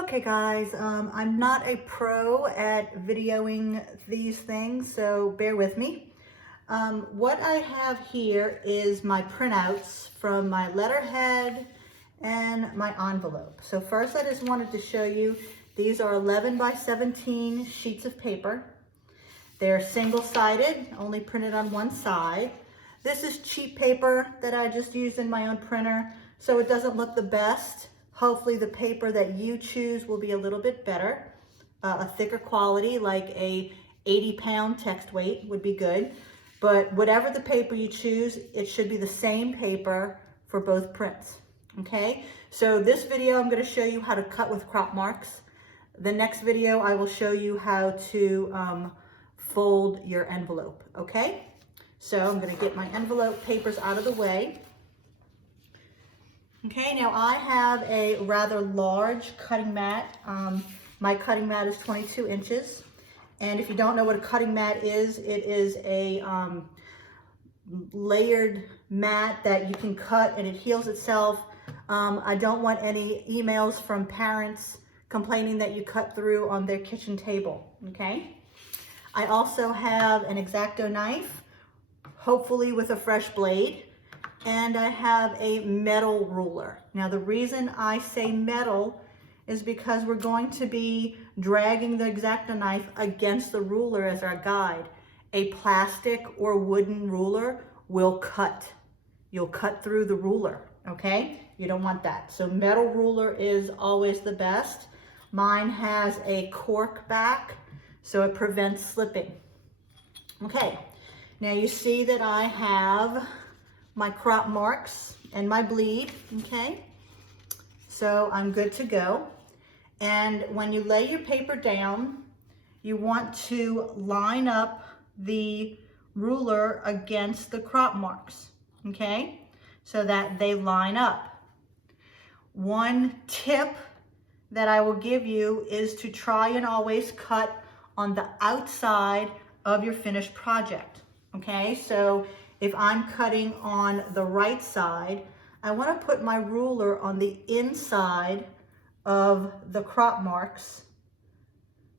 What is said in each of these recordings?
Okay guys, I'm not a pro at videoing these things, so bear with me. What I have here is my printouts from my letterhead and my envelope. So first I just wanted to show you, these are 11 by 17 sheets of paper. They're single-sided, only printed on one side. This is cheap paper that I just used in my own printer, so it doesn't look the best. Hopefully the paper that you choose will be a little bit better. A thicker quality, like a 80-pound text weight would be good. But whatever the paper you choose, it should be the same paper for both prints, okay? So this video, I'm gonna show you how to cut with crop marks. The next video, I will show you how to fold your envelope, okay? So I'm gonna get my envelope papers out of the way. Okay, now I have a rather large cutting mat. My cutting mat is 22 inches. And if you don't know what a cutting mat is, it is a layered mat that you can cut and it heals itself. I don't want any emails from parents complaining that you cut through on their kitchen table, okay? I also have an X-Acto knife, hopefully with a fresh blade. And I have a metal ruler. Now the reason I say metal is because we're going to be dragging the X-Acto knife against the ruler as our guide. A plastic or wooden ruler will cut. You'll cut through the ruler, okay? You don't want that. So metal ruler is always the best. Mine has a cork back, so it prevents slipping. Okay, now you see that I have my crop marks and my bleed, okay? So I'm good to go. And when you lay your paper down, you want to line up the ruler against the crop marks, okay? So that they line up. One tip that I will give you is to try and always cut on the outside of your finished project, okay? So if I'm cutting on the right side, I want to put my ruler on the inside of the crop marks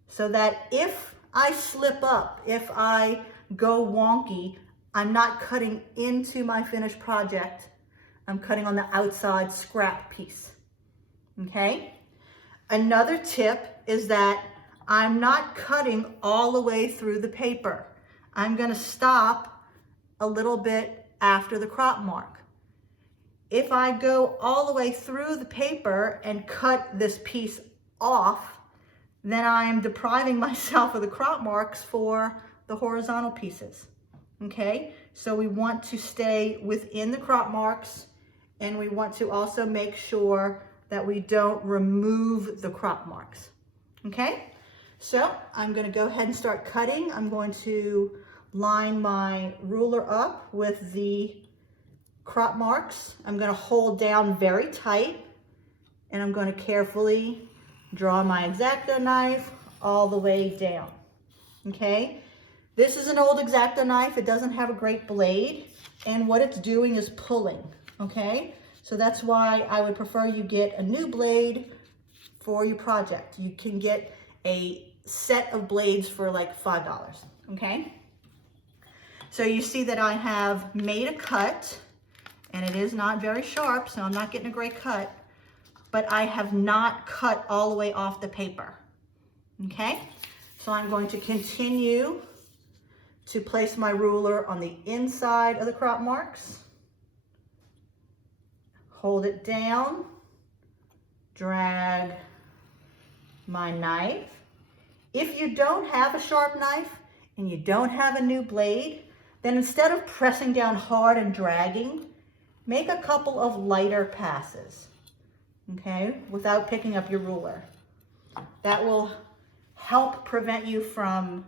so that if I slip up, if I go wonky, I'm not cutting into my finished project. I'm cutting on the outside scrap piece, okay? Another tip is that I'm not cutting all the way through the paper. I'm going to stop a little bit after the crop mark. If I go all the way through the paper and cut this piece off, then I am depriving myself of the crop marks for the horizontal pieces, okay? So we want to stay within the crop marks, and we want to also make sure that we don't remove the crop marks, okay? So I'm gonna go ahead and start cutting. I'm going to line my ruler up with the crop marks. I'm going to hold down very tight, and I'm going to carefully draw my X-Acto knife all the way down, okay? This is an old X-Acto knife. It doesn't have a great blade, and what it's doing is pulling, okay? So that's why I would prefer you get a new blade for your project. You can get a set of blades for like $5, okay? So you see that I have made a cut, and it is not very sharp, so I'm not getting a great cut, but I have not cut all the way off the paper, okay? So I'm going to continue to place my ruler on the inside of the crop marks, hold it down, drag my knife. If you don't have a sharp knife and you don't have a new blade, then instead of pressing down hard and dragging, make a couple of lighter passes, okay, without picking up your ruler. That will help prevent you from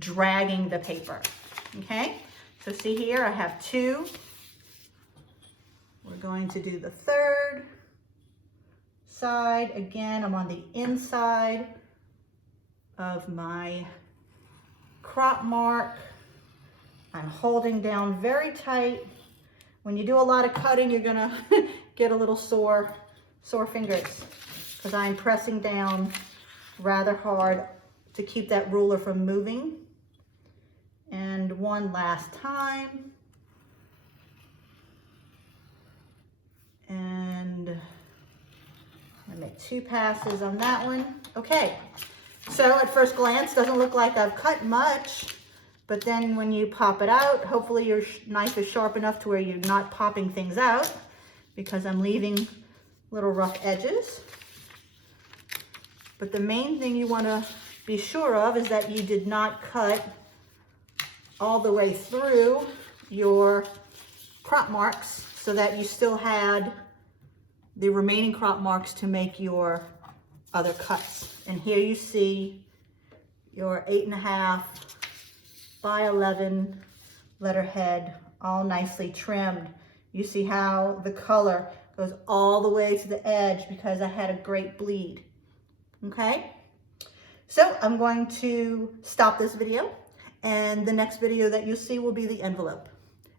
dragging the paper, okay? So see here, I have two. We're going to do the third side. Again, I'm on the inside of my crop mark. I'm holding down very tight. When you do a lot of cutting, you're gonna get a little sore fingers. because I'm pressing down rather hard to keep that ruler from moving. And one last time. And I make 2 passes on that one. Okay, so at first glance, doesn't look like I've cut much, but then when you pop it out, hopefully your knife is sharp enough to where you're not popping things out, because I'm leaving little rough edges. But the main thing you want to be sure of is that you did not cut all the way through your crop marks, so that you still had the remaining crop marks to make your other cuts. And here you see your 8.5 by 11 letterhead, all nicely trimmed. You see how the color goes all the way to the edge because I had a great bleed. Okay, so I'm going to stop this video, and the next video that you'll see will be the envelope.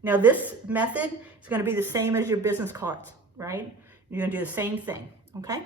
Now this method is going to be the same as your business cards, right? You're going to do the same thing, okay?